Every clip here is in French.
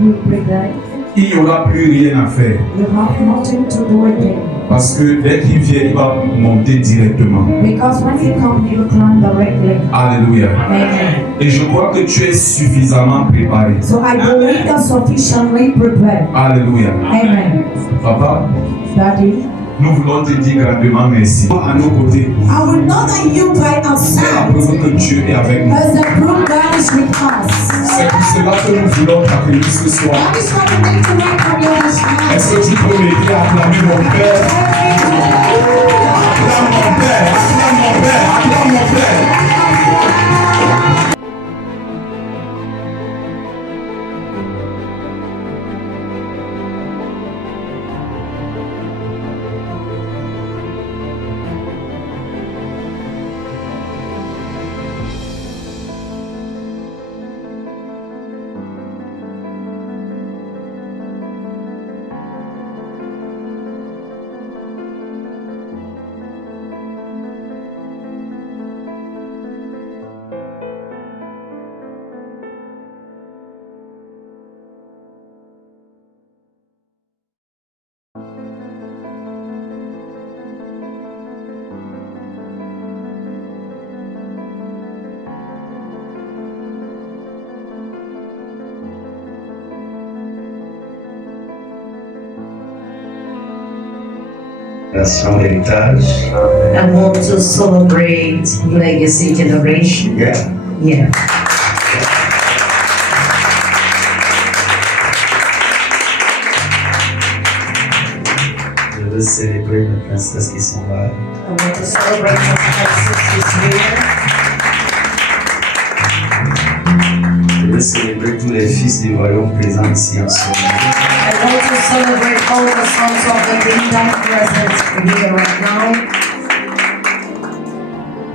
you regret, il n'y aura plus rien à faire. you have nothing to do again. Parce que dès qu'il vient, il va monter directement. Because when you come, you climb directly. Alléluia. Amen. Et je crois que tu es suffisamment préparé. So I believe you're sufficiently prepared. Alléluia. Amen. Papa, Daddy, nous voulons te dire grandement merci. À nos côtés, I will know that you by our c'est la side preuve que Dieu est avec nous. as the proof God is with us. C'est pour cela que nous voulons t'accueillir ce soir. That is why we need to welcome you this night. Est-ce que tu peux m'aider à acclamer mon Père? Acclame mon Père, acclame mon Père, acclame mon Père. Héritage. I want to celebrate legacy generation. Yeah. Yeah. Je veux célébrer mes princesses qui sont là. I want to celebrate my princesses here. Je veux célébrer tous les fils du royaume présents ici en ce moment. I want to celebrate all the sons of the kingdom present here right now.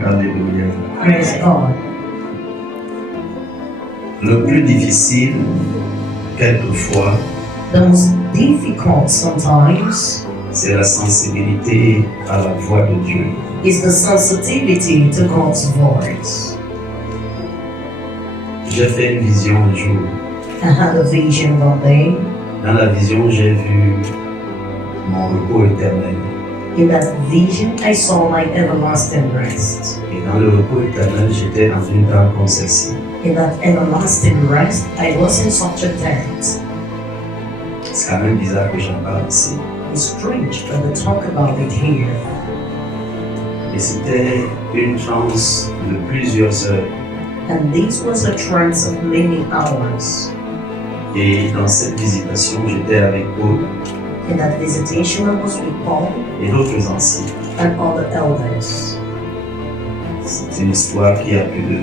Alléluia. Praise God. Le plus difficile, quelquefois, The most difficult sometimes c'est la sensibilité à la voix de Dieu. is the sensitivity to God's voice. J'ai fait une vision un jour. I had a vision one day. Dans la vision, j'ai vu mon repos éternel. In that vision, I saw my everlasting rest. Et dans le repos éternel, j'étais dans une grande conception. In that everlasting rest, I was in such a tent. C'est quand même bizarre que j'en parle ici. It's strange that we talk about it here. Et c'était une transe de plusieurs heures. And this was a trance of many hours. Et dans cette visitation, j'étais avec Paul In that visitation, I was with Paul et d'autres anciens. and other elders. C'est une histoire qui a plus de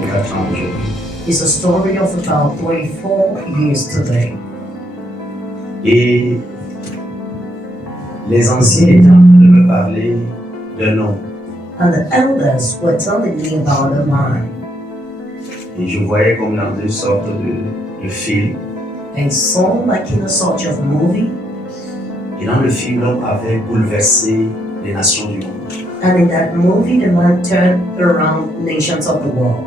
24 ans aujourd'hui. It's a story of about 24 years today. Et les anciens étaient en train de me parler d'un homme. And the elders were telling me about a man. Et je voyais comme dans une sorte de film. I saw like in a sort of movie. Et dans le film, l'homme avait bouleversé les nations du monde. And in that movie, the man turned around nations of the world.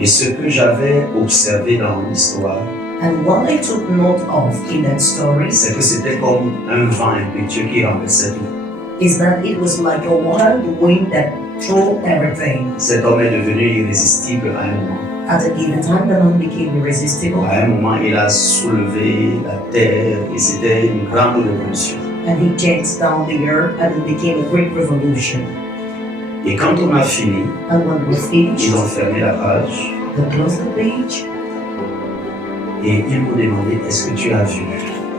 Et ce que j'avais observé dans l'histoire, And what I took note of in that story c'est que c'était comme un vent impétueux qui renversait tout. is that it was like a wild wind that threw everything. Cet homme est devenu irrésistible à un moment. At a given time, the man became irresistible, À un moment, il a soulevé la terre et c'était une grande révolution. and he jacked down the earth, and it became a great revolution. Et quand on a fini, And when we finished, ils ont fermé la page they closed the page, et ils m'ont demandé est-ce que tu as vu?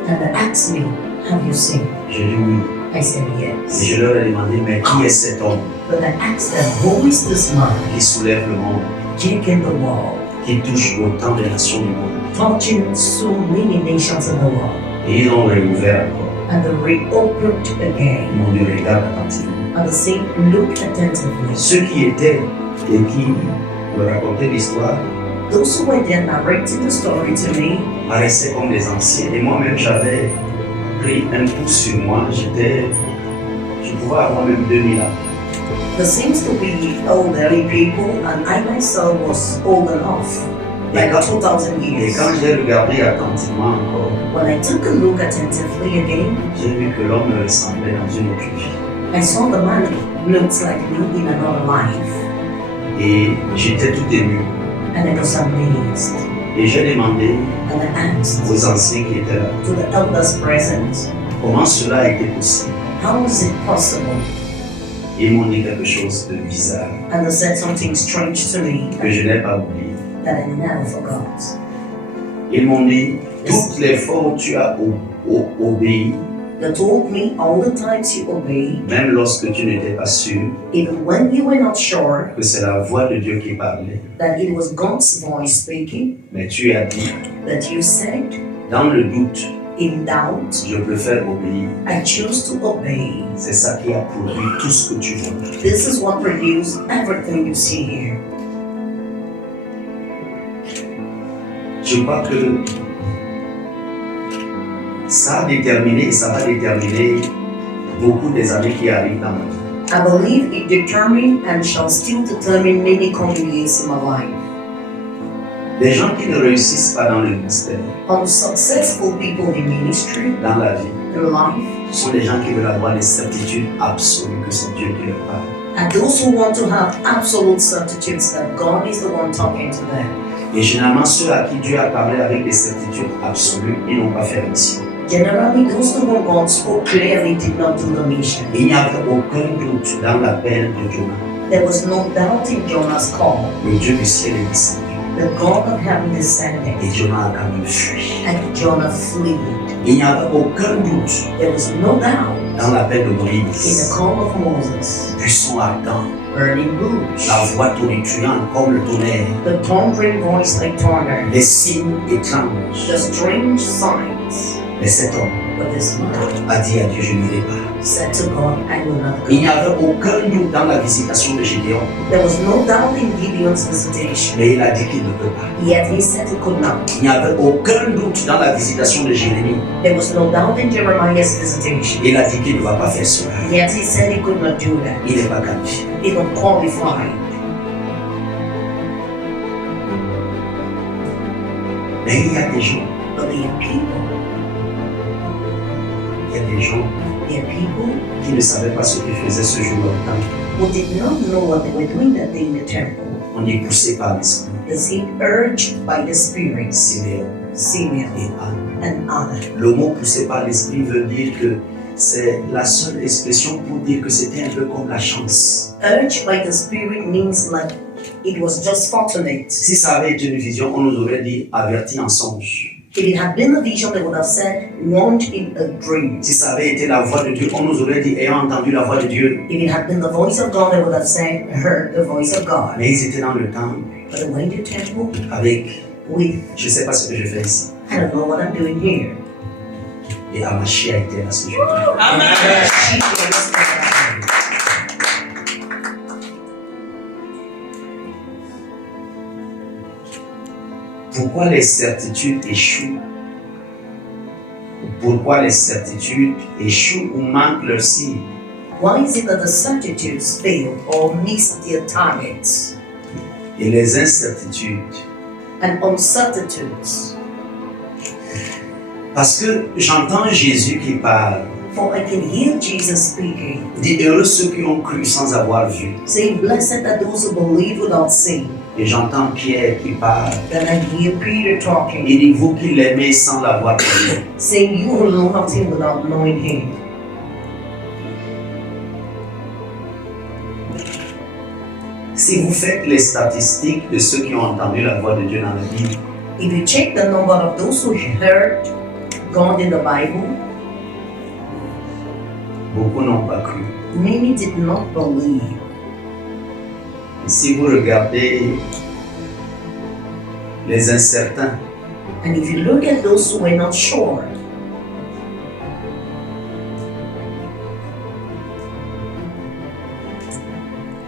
and they asked me, "Have you seen?" J'ai dit oui. I said Et yes. je leur ai demandé mais qui est cet homme But I asked them, "Who is this man qui soulève le monde, jacking the world, qui touche autant de nations du monde? touching so many nations in the world?" Et ils ont réouvert encore. And they reopened Ils again, m'ont dit regarde attentivement. and the same looked attentively. Ceux qui étaient et qui me racontaient l'histoire Those who were there narrating the story to me paraissaient comme des anciens. Et moi-même, j'avais pris un coup sur moi. Je pouvais avoir même 2000 ans. there seems to be elderly people, and I myself was old enough. like quand- 2,000 Et years. quand j'ai regardé attentivement encore, When I took a look attentively again, j'ai vu que l'homme me ressemblait dans une autre vie. I saw the man looks like me in another life, Et j'étais tout ému. and I was amazed. Et j'ai demandé And I asked aux anciens qui étaient là, to the elders present, comment cela a été possible. how is it possible? Et ils m'ont dit quelque chose de bizarre And they said something strange to me que je n'ai pas oublié. that I never forgot. Ils m'ont dit, toutes les fois où tu as obéi, They told me all the times you obeyed, même lorsque tu n'étais pas sûr even when you were not sure que c'est la voix de Dieu qui parlait, that it was God's voice speaking, mais tu as dit, that you said, dans le doute, in doubt, je préfère obéir. I choose to obey. C'est ça qui a produit tout ce que tu vois. This is what produced everything you see here. Je crois que ça a déterminé et ça va déterminer beaucoup des années qui arrivent dans ma vie. I believe it determined and shall still determine many coming years in my life. Des gens qui ne réussissent pas dans le ministère, Unsuccessful people in ministry, dans la vie, in life, sont des gens qui veulent avoir des certitudes absolues que c'est Dieu qui leur parle. and those who want to have absolute certitudes that God is the one talking to them. Et généralement, ceux à qui Dieu a parlé avec des certitudes absolues, ils n'ont pas fait la mission. Generally, those to whom God spoke clearly did not do the mission. Et il n'y avait aucun doute dans l'appel de Jonas. There was no doubt in Jonah's call. Le Dieu du ciel est descendu. The God of heaven descended, Et Jonas a quand même fui. and Jonah fled. Il n'y avait aucun doute There was no doubt dans l'appel de in the Moïse. call of Moses. Buisson ardent, Burning bush, la voix tonitruante comme le tonnerre, the thundering voice like thunder, les signes étranges. the strange signs. Mais cet homme But this man a dit à Dieu, je n'irai pas. said to God, I will not Il go. n'y avait aucun doute dans la visitation de Gédéon, There was no doubt in Gideon's visitation, mais il a dit qu'il ne peut pas. yet he said he could not. Il n'y avait aucun doute dans la visitation de Jérémie. There was no doubt in Jeremiah's visitation, Il a dit qu'il ne va pas faire cela. yet he said he could not do that. Il n'est pas qualifié. He not qualified. Mais il y a des gens, But there are people, qui ne savaient pas ce qu'ils faisaient ce jour-là au temple. who did not know what they were doing that day in the temple. On est poussé par l'esprit. They seemed urged by the spirits, Siméon Simeon et Anne. and Anna. Le mot poussé par l'esprit veut dire que c'est la seule expression pour dire que c'était un peu comme la chance. Urged by the spirit means like it was just fortunate. Si ça avait été une vision, on nous aurait dit averti en songe. If it had been a vision, they would have said, warned in a dream. Si ça avait été la voix de Dieu, on nous aurait dit ayant entendu la voix de Dieu. If it had been the voice of God, they would have said, heard the voice of God. Mais ils étaient dans le temple But they went to temple avec, with, je ne sais pas ce que je fais ici. I don't know what I'm doing here. Et Amachia était là ce jour. She was there. Pourquoi les certitudes échouent? Pourquoi les certitudes échouent ou manquent leur cible? Why is it that the certitudes fail or miss their targets? Et les incertitudes? And uncertainties. Parce que j'entends Jésus qui parle. For I can hear Jesus speaking, Il dit heureux ceux qui ont cru sans avoir vu. saying, blessed are those who believe without seeing. Et j'entends Pierre qui parle. Then I hear Peter talking, Il dit vous qui l'aimez sans l'avoir connu. saying, you who loved him without knowing him. Si vous faites les statistiques de ceux qui ont entendu la voix de Dieu dans la Bible, If you check the number of those who heard God in the Bible, beaucoup n'ont pas cru. many did not believe. Et si vous regardez les incertains, And if you look at those who were not sure,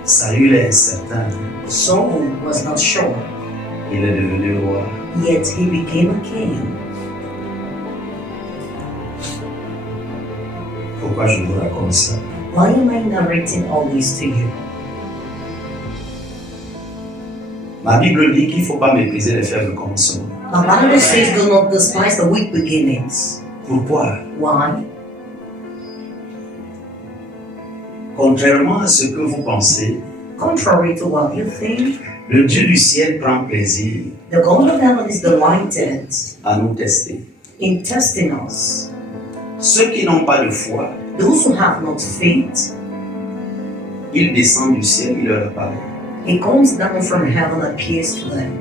Saül est incertain, Saul was not sure, il est devenu roi. yet he became a king. Pourquoi je vous raconte ça? Why am I narrating all this to you? Ma Bible dit qu'il ne faut pas mépriser les faibles commencements. The Bible says, do not despise the weak beginnings. Pourquoi? Why? Contrairement à ce que vous pensez, Contrary to what you think, le Dieu du ciel prend plaisir the God of heaven is delighted à nous tester. in testing us. Ceux qui n'ont pas de foi, Those who have not faith, il descend du ciel, il leur apparaît. he comes down from heaven and appears to them.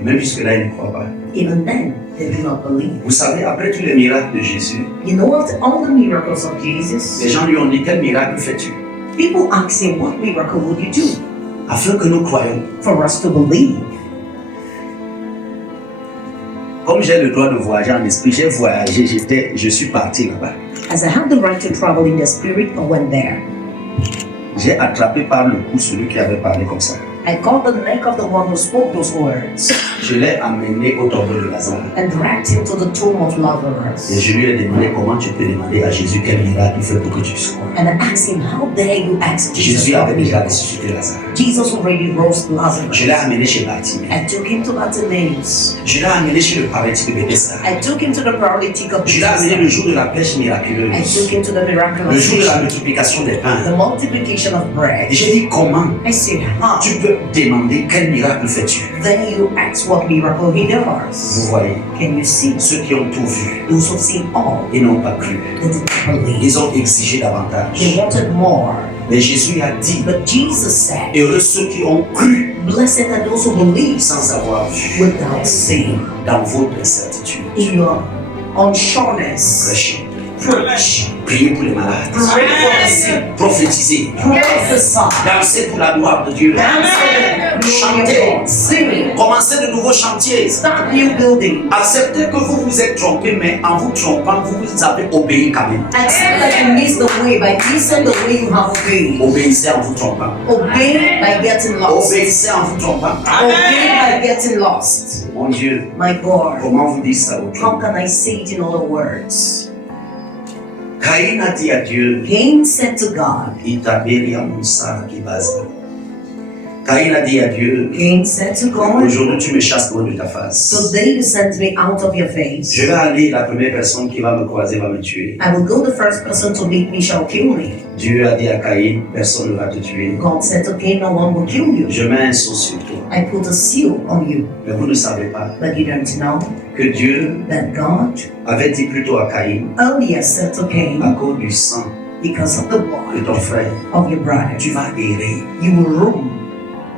Et même jusque-là, ils ne croient pas. Even then, they do not believe. Vous savez, après tous les miracles de Jésus, You know, after all the miracles of les Jesus, gens lui ont dit, quel miracle fais-tu? people ask him, what miracle would you do Afin que nous croyions. for us to believe? Comme j'ai le droit de voyager en esprit, j'ai voyagé, je suis parti là-bas. As I have the right to travel in the spirit, I went there. J'ai attrapé par le cou celui qui avait parlé comme ça. I caught the neck of the one who spoke those words Je l'ai amené au tombeau de Lazare. and dragged him to the tomb of Et Lazarus. je lui ai demandé comment tu peux demander à Jésus quel miracle il fait pour que tu sois. And I asked him, how dare you ask Jesus Jésus what avait déjà miracle? ressuscité Lazare. Jesus already rose Lazarus. Je l'ai amené chez Bartimée. I took him to Bartimaeus. Je l'ai amené chez le paralytique de Bethesda. I took him to the paralytic of Je l'ai amené le Bethesda. jour de la pêche I miraculeuse. took him to the Le miraculous jour de la fishing, multiplication des pains. the multiplication of bread. Et j'ai dit comment I said, how? tu peux demander quel miracle fais-tu? Then you ask what miracle he Vous does. voyez, Can you see? ceux qui ont tout vu, Those who've seen all, ils n'ont pas cru. they did not believe. Ils ont exigé davantage. They wanted more. Mais Jésus a dit, But Jesus said, heureux ceux qui ont cru blessed are those who believe sans avoir vu. without seeing. Dans votre incertitude, In your unsureness, prêchez. preach. Priez pour les malades. Pray for the sick. Prophétisez. Prophesy. Dansez pour la gloire de Dieu. Chantez. Sing. Commencez de nouveaux chantiers. Start new building. Acceptez que vous vous êtes trompé, mais en vous trompant, vous avez obéi quand même. Accept that you missed the way by missing the way you have obeyed. Obéissez en vous trompant. Obey by getting lost. Obéissez en vous trompant. Obey by getting lost. Mon Dieu, My God. comment vous dites ça How autrement? can I say it in other words? Caïn a dit à Dieu, Cain said to God, Itaberi Amusa Kibaza. Caïn a dit à Dieu, Cain said to God, aujourd'hui tu me chasses loin de ta face. today you sent me out of your face. Je vais aller, la première personne qui va me croiser va me tuer. I will go, the first person to meet me shall kill me. Dieu a dit à Caïn, personne ne va te tuer. God said to Cain, no one will kill you. Je mets un sceau sur toi. I put a seal on you. Mais vous ne savez pas But you don't know que Dieu that God avait dit plutôt à Caïn, earlier said to à Cain, cause du sang because of the de blood ton frère, of your brother, tu vas errer. you will roam.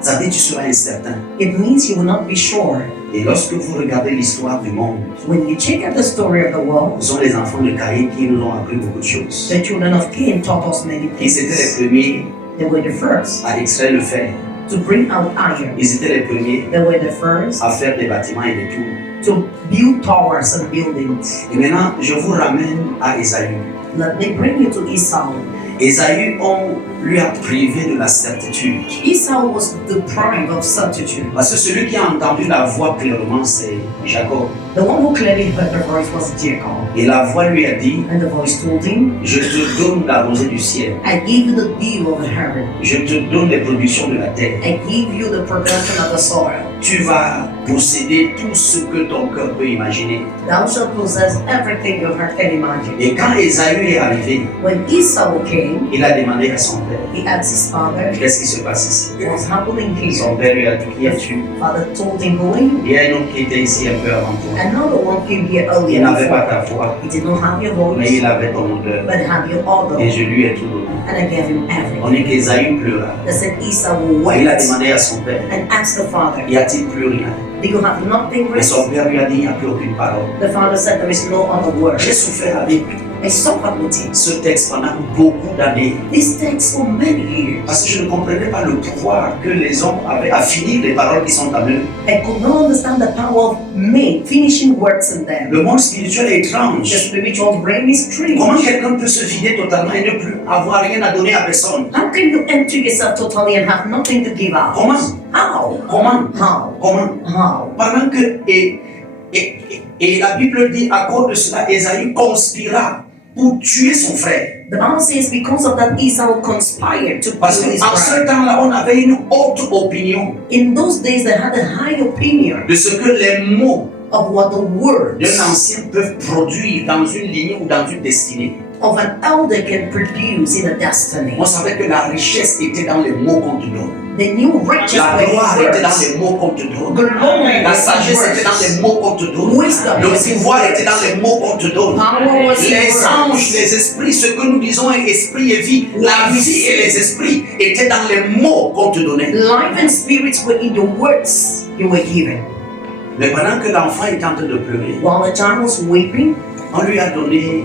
Ça veut dire que tu seras incertain. It means you will not be sure. Et lorsque vous regardez l'histoire du monde, When you check out the story of the world, ce sont les enfants de Caïn qui nous ont appris beaucoup de choses. the children of Cain taught us many Ils étaient things. les premiers They were the first à extraire le fer. to bring out iron. Ils étaient les premiers They were the first à faire des bâtiments et des tours. to build towers and buildings. Et maintenant, je vous ramène à Ésaü. Let me bring you to Esau. Ésaü, on lui a privé de la certitude. Esau was deprived of certitude. Parce que celui qui a entendu la voix clairement, c'est Jacob. The one who clearly heard the voice was Jacob. Et la voix lui a dit, And the voice told him, je te donne la rosée du ciel. I give you the dew of the heaven. Je te donne les productions de la terre. I give you the production of the soil. Tu vas posséder tout ce que ton cœur peut imaginer. Thou shalt possess everything your heart can imagine. Et quand Ésaü est arrivé, When Esau came, il a demandé à son père, he asked his father, qu'est-ce qui se passe ici? what's happening here? Son père lui a dit, qui es-tu? Father told him, who are you? Il y a un homme qui était ici un peu avant toi. Another one came here Il earlier n'avait pas before. ta voix, He did not have your mais voice, il avait ton odeur. but have your odor. Et je lui ai tout donné. And I gave him On everything. dit qu'Ésaü pleura. They said Esau will Il a wait demandé à son père, and asked the father, y a-t-il plus rien? do you have nothing Mais rest? son père lui a dit, il n'y a plus aucune parole. The father said, there is no other word. J'ai souffert avec I suffered with him. ce texte pendant beaucoup d'années. This takes for many years. Parce que je ne comprenais pas le pouvoir que les hommes avaient à finir les paroles qui sont en eux. I could not understand the power of men finishing words in them. Le monde spirituel est The étrange. spiritual brain is strange. Comment quelqu'un peut se vider totalement et ne plus avoir rien à donner à personne? How can you empty yourself totally and have nothing to give out? Comment? How? Comment? How? Comment? How? Pendant que, et la Bible dit, à cause de cela, Ésaü conspira pour tuer son frère. The Bible says because of that Esau conspired to Parce kill his qu'en ce brother. temps-là, on avait une autre opinion In those days, they had a high opinion de ce que les mots of what the words d'un ancien peuvent produire dans une lignée ou dans une destinée. of an elder can produce in a destiny. On savait que la richesse était dans les mots qu'on te donne. The new riches La were gloire était dans words. les mots qu'on te donne. Glory La was sagesse in était dans les words. mots qu'on te donne. Wisdom Le was in pouvoir words. était dans les mots qu'on te donne. Power was in Les anges, words. les esprits, ce que nous disons est esprit et vie. La vie et les esprits étaient dans les mots qu'on te donnait. Life and spirits were in the words you were given. Mais pendant que l'enfant était en train de pleurer, While the child was weeping, on lui a donné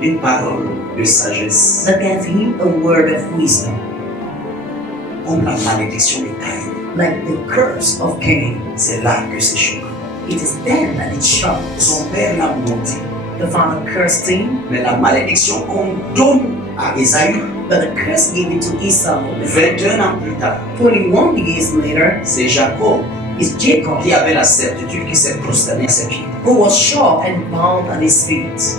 une parole de sagesse, they gave him a word of wisdom, comme la malédiction de Caïn. like the curse of Cain. C'est là que c'est choquant. It is then that it shocks. Son père l'a maudit, The father cursed him, mais la malédiction qu'on donne à Ésaü, but the curse given to Esau 21 ans plus tard, 21 years later c'est Jacob is Jacob, qui avait la certitude qui s'est prosterné à ses pieds. who was shot and bound at his feet.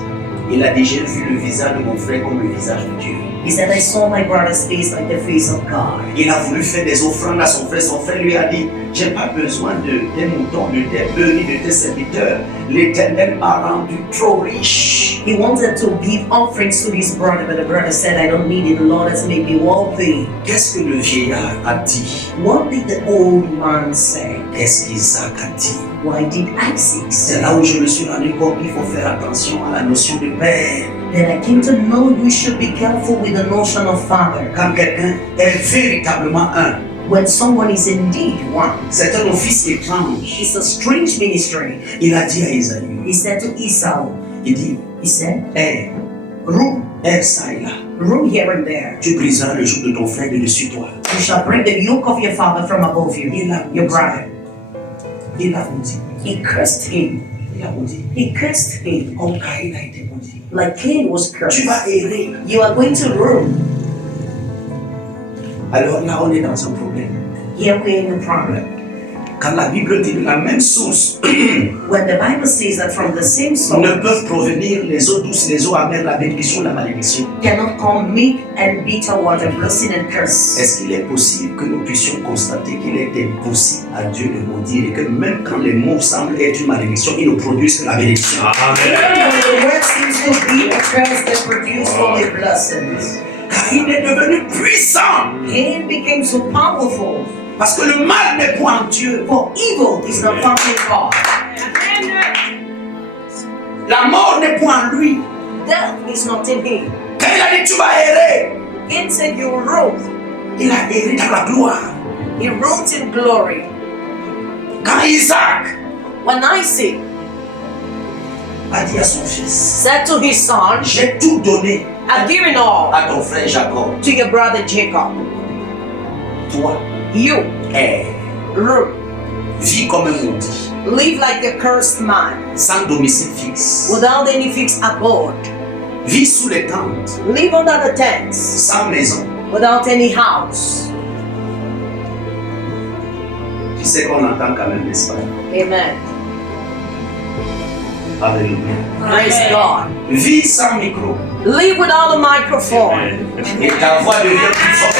Il a dit, j'ai vu le visage de mon frère comme le visage de Dieu. He said, I saw my brother's face like the face of God. Il a voulu faire des offrandes à son frère. Son frère lui a dit, j'ai pas besoin de tes moutons, de tes bœufs, ni de tes serviteurs. L'Éternel m'a rendu trop riche. He wanted to give offerings to his brother, but the brother said, I don't need it. The Lord has made me wealthy. Qu'est-ce que le vieillard a dit? What did the old man say? Qu'est-ce qu'Isaac a dit? Why did Isaac C'est say? là où je me suis rendu compte qu'il faut faire attention à la notion de père. Then I came to know we should be careful with the notion of father. Quand quelqu'un est véritablement un, When someone is indeed one, c'est un office étrange. it's a strange ministry. Il a dit à Isaïe, He said to Esau, il dit, he said, hé, room, ça et là, here and there. tu briseras le joug de ton frère de dessus toi. You shall break the yoke of your father from above you, your brother. Il a maudit. He cursed him. Il a maudit. He cursed him. Comme Caïn a été maudit. Like Cain was Tu cursed. vas errer. You are going to rule. Alors là, on est dans un problème. Here we're in a problem. Quand la Bible dit de la même source When the Bible says that from the same source ne peuvent provenir les eaux douces, les eaux amères, la bénédiction, la malédiction. cannot come milk and bitter water, blessing and curse. Est-ce qu'il est possible que nous puissions constater qu'il est impossible à Dieu de maudire et que même quand les mots semblent être une malédiction, ils ne produisent que la bénédiction? Even when the word seems to be a curse that produces only blessings. Car il est devenu puissant. Cain became so powerful, Parce que le mal n'est point en Dieu. for evil is not found in God. La mort n'est point en lui. Death is not in him. Quand il a dit tu vas errer, Cain said you will rule. il a erré dans la gloire. He ruled in glory. Quand Isaac When Isaac a dit à son fils, said to his son, j'ai tout donné I've given all à ton frère Jacob. to your brother Jacob. Toi, You rule, vis comme un maudit, live like a cursed man, sans domicile fixe. without any fixed abode. Vis sous les tentes, Live under the tents, sans maison. without any house. Tu sais qu'on entend quand même, n'est-ce pas? Amen. Alléluia. Praise God. Vis sans micro. Live without a microphone. Et ta voix devient plus forte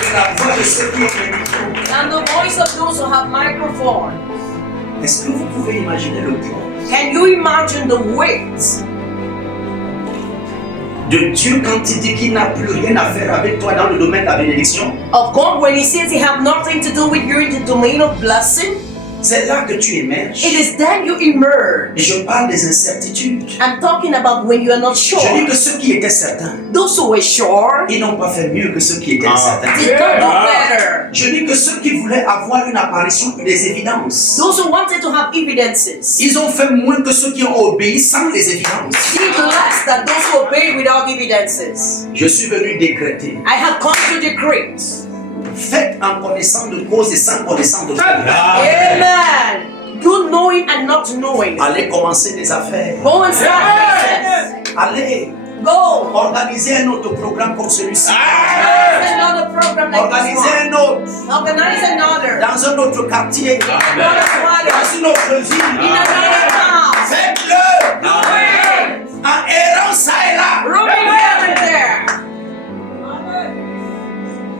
que la voix de ceux qui ont les micros. And the voice of those who have microphones. Est-ce que vous pouvez imaginer le poids Can you imagine the weight de Dieu quand il dit qu'il n'a plus rien à faire avec toi dans le domaine de la bénédiction? of God when He says He have nothing to do with you in the domain of blessing? C'est là que tu émerges. It is then you Et emerge. je parle des incertitudes. I'm talking about when you are not Je dis sure. que ceux qui étaient certains, Those who were sure ils n'ont pas fait mieux que ceux qui étaient incertains. did not do better. Je dis que ceux qui voulaient avoir une apparition et des évidences, Those who wanted to have evidences ils ont fait moins que ceux qui ont obéi sans les évidences. did less than those who obeyed without evidences. Je suis venu décréter. I have come to decree. Faites en connaissance de cause et sans connaissance de cause. Amen. Do knowing and not knowing. Allez commencer des affaires. Go and start business. Allez Go. organiser un autre programme comme celui-ci. Another program like this Organiser one. un autre Organize another. dans un autre quartier, Another dans quarter. une notre vie. in our house. Faites-le Do it. en errant ça et là. Roaming here and there.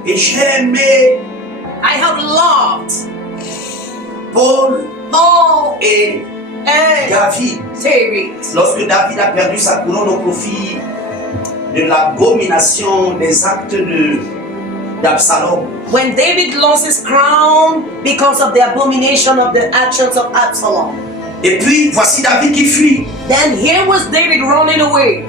Et j'ai aimé I have loved Paul all et and David. David. Lorsque David a perdu sa couronne au profit de l'abomination des actes d'Absalom. When David lost his crown because of the abomination of the actions of Absalom. Et puis, voici David qui fuit. Then here was David running away.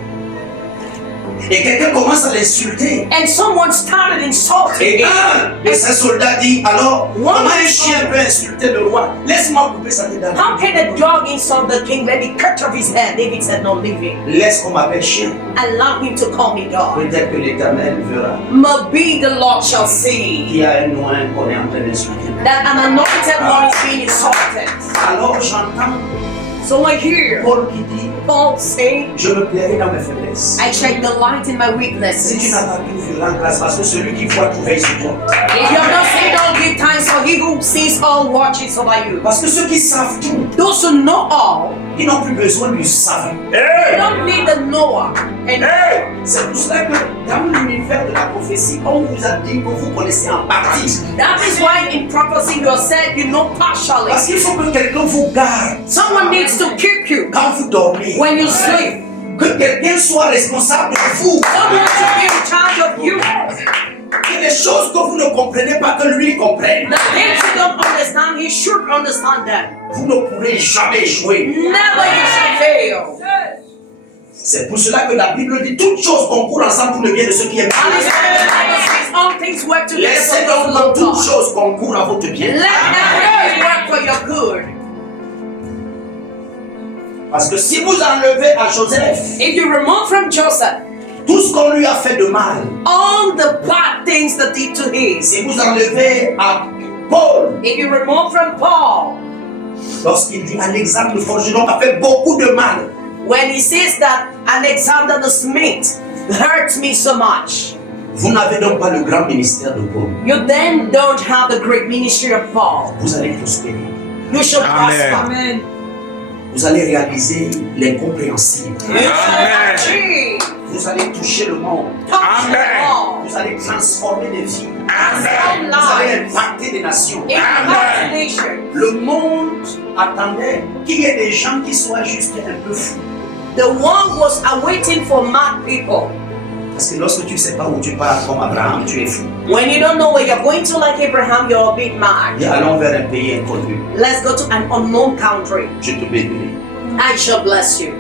Et quelqu'un commence à l'insulter. And someone started insulting Et him. un de ses soldats dit, alors, comment un chien peut insulter le roi? Laisse-moi couper sa tête. How can a dog insult the king? Let me cut off his head. David said, no, leave him. Laisse qu'on m'appelle chien. Allow him to call me dog. Peut-être que l'Éternel verra. Maybe the Lord shall see Qui a un noin qu'on est en train d'insulter. that an anointed one is being insulted. Alors j'entends So I hear Paul qui dit, Paul say, je me plairai dans mes faiblesses. I take delight in my Si tu weaknesses. n'as pas tout vu, rends grâce parce que celui qui voit tout veille sur toi. If you have not seen all, give thanks, for he who sees all watches over you. Parce que ceux qui savent tout, Those who know all, ils n'ont plus besoin du savant. they don't need the knower. And C'est pour cela que dans l'univers de la prophétie, on vous a dit que vous connaissez en partie. that is why in prophecy you are said you know partially. Parce qu'il faut que quelqu'un vous garde Someone needs to keep you quand vous dormez. when you sleep. Que quelqu'un soit responsable de vous. Someone should be in charge of you. Il y a des choses que vous ne comprenez pas que lui comprenne. The things you don't understand, he should understand them. Vous ne pourrez jamais échouer. Never you shall fail. C'est pour cela que la Bible dit toutes choses concourent ensemble pour le bien de ceux qui aiment And Dieu. it's why the Bible says all things work together Laissez for those donc who dans love toutes God. choses concourent à votre bien. Let everything work for your good. Parce que si vous enlevez à Joseph If you remove from Joseph tout ce qu'on lui a fait de mal, all the bad things that did to his, si vous enlevez à Paul, if you remove from Paul, lorsqu'il dit Alexandre le forgeron a fait beaucoup de mal, when he says that Alexander the Smith hurts me so much, vous n'avez donc pas le grand ministère de Paul. you then don't have the great ministry of Paul. Vous allez prospérer. You should Amen. prosper. Vous allez réaliser l'incompréhensible. You shall achieve. Vous allez toucher le monde. Touch Amen. the wall. Vous allez transformer des vies. Transform Vous allez lives. impacter des nations. Impact nations. Le monde attendait qu'il y ait des gens qui soient juste un peu fous. The world was awaiting for mad people. Parce que lorsque tu ne sais pas où tu pars comme Abraham, tu es fou. When you don't know where you're going to, like Abraham, you're a bit mad. Et allons vers un pays inconnu. Let's go to an unknown country. Je te bénirai. I shall bless you.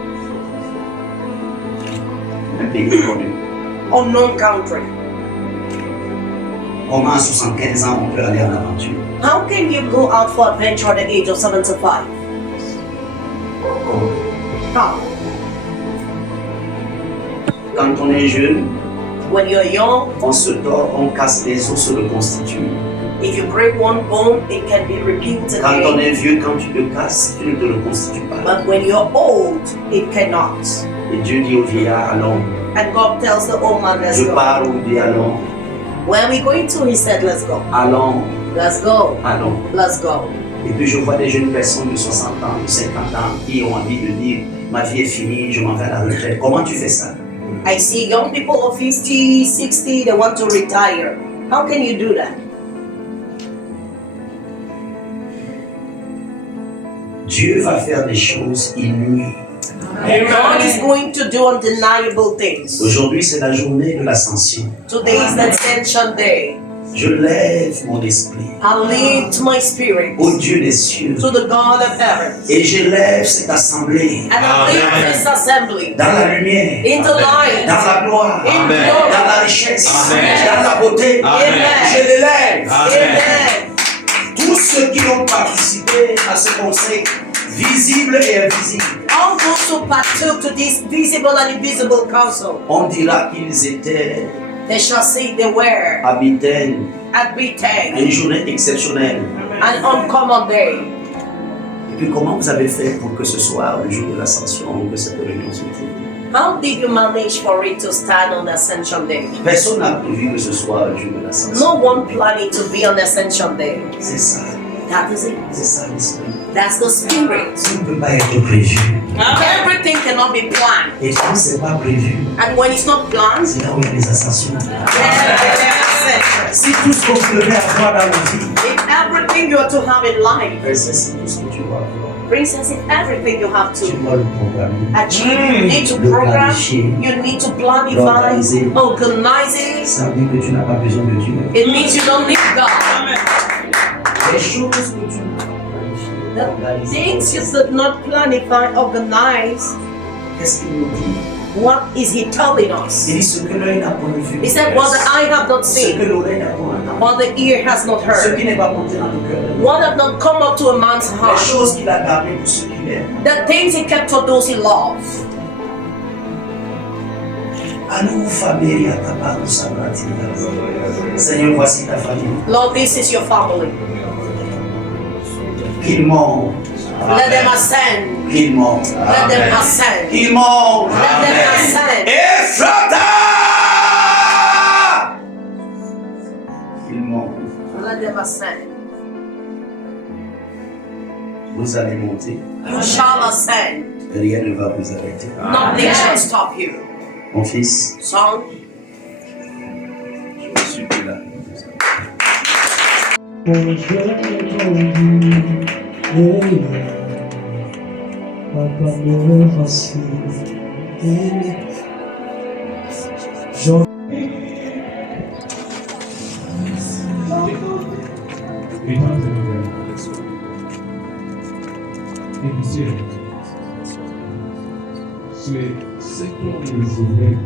Un pays inconnu. Unknown country. Comment à 75 ans on peut aller en aventure? How can you go out for adventure at the age of 75? Comment? How? Quand on est jeune, When you're young, on se tord, on casse les os, se reconstitue. if you break one bone, it can be rebuilt Quand on again. est vieux, quand tu te casses, tu ne te reconstitues pas. But when you're old, it cannot. Et Dieu dit au vieillard, allons. And God tells the old man, let's Je go. pars où dit allons, Where are we going to? He said, let's go. allons, Let's go. allons. Let's go. Et puis je vois des jeunes personnes de 60 ans, de 50 ans qui ont envie de dire, ma vie est finie, je m'en vais à la retraite. Comment tu fais ça? I see young people of 50, 60, they want to retire. How can you do that? Dieu va faire des choses inouïes. God is going to do undeniable things. Aujourd'hui, c'est la journée de l'ascension. Today is the Ascension Day. Je lève mon esprit I lift my spirit au Dieu des cieux to the God of heaven. et j'élève cette assemblée And I lift this assembly dans la lumière, in the light, dans la gloire, in Amen. dans glory. la richesse, Amen. dans la beauté. Amen. Je l'élève. Amen. Tous ceux qui ont participé à ce conseil, visible et invisible, All those who partook to this visible and invisible council, on dira qu'ils étaient they shall say they were à Bethel, at Bethel, une journée exceptionnelle. an uncommon day. Et puis comment vous avez fait pour que ce soit le jour de l'ascension, que cette réunion se tienne? How did you manage for it to stand on Ascension Day? Personne n'a prévu que ce soit le jour de l'ascension. No one planning to be on Ascension Day. C'est ça, That is it. c'est ça l'esprit. That's the spirit. Tout ne peut pas être prévu. Everything cannot be planned. Et quand c'est pas prévu, And when it's not planned, c'est là où il y a des ascensions. yes. Si tout ce qu'on devait avoir dans la vie, If everything you are to have in life, c'est tout ce que tu dois avoir. princess, if everything you have Tu to dois le programmer. achieve, you need to Le program, planifier. you need to planify, L'organiser. organize it. Ça veut dire que tu n'as pas besoin de Dieu. It means you don't need God. Les choses que tu n'as pas planifiées, The organisées, things you did not planify, organize, qu'est-ce qu'il nous dit? what is He telling us? Il dit ce que l'œil n'a pas vu. He said, what the eye have not Ce que seen, l'oreille n'a pas entendu. what the ear has not Ce heard, qui n'est pas monté dans le cœur. what have not come up to a man's Les heart, choses qu'il a gardées pour ceux qui l'aiment. the things He kept for those He loves. À nous, famille, à ta part, nous sommes Seigneur, voici ta famille. Lord, this is your family. Qu'ils montent. Let them ascend. Qu'ils montent. Let them ascend. Qu'ils montent. Let them ascend. Ephrata! Qu'ils montent. Let them ascend. Vous allez monter. You shall ascend. Rien ne va vous arrêter. Nothing shall stop you. Mon fils, Son, je suis plus là. C'est 7 heures de journée.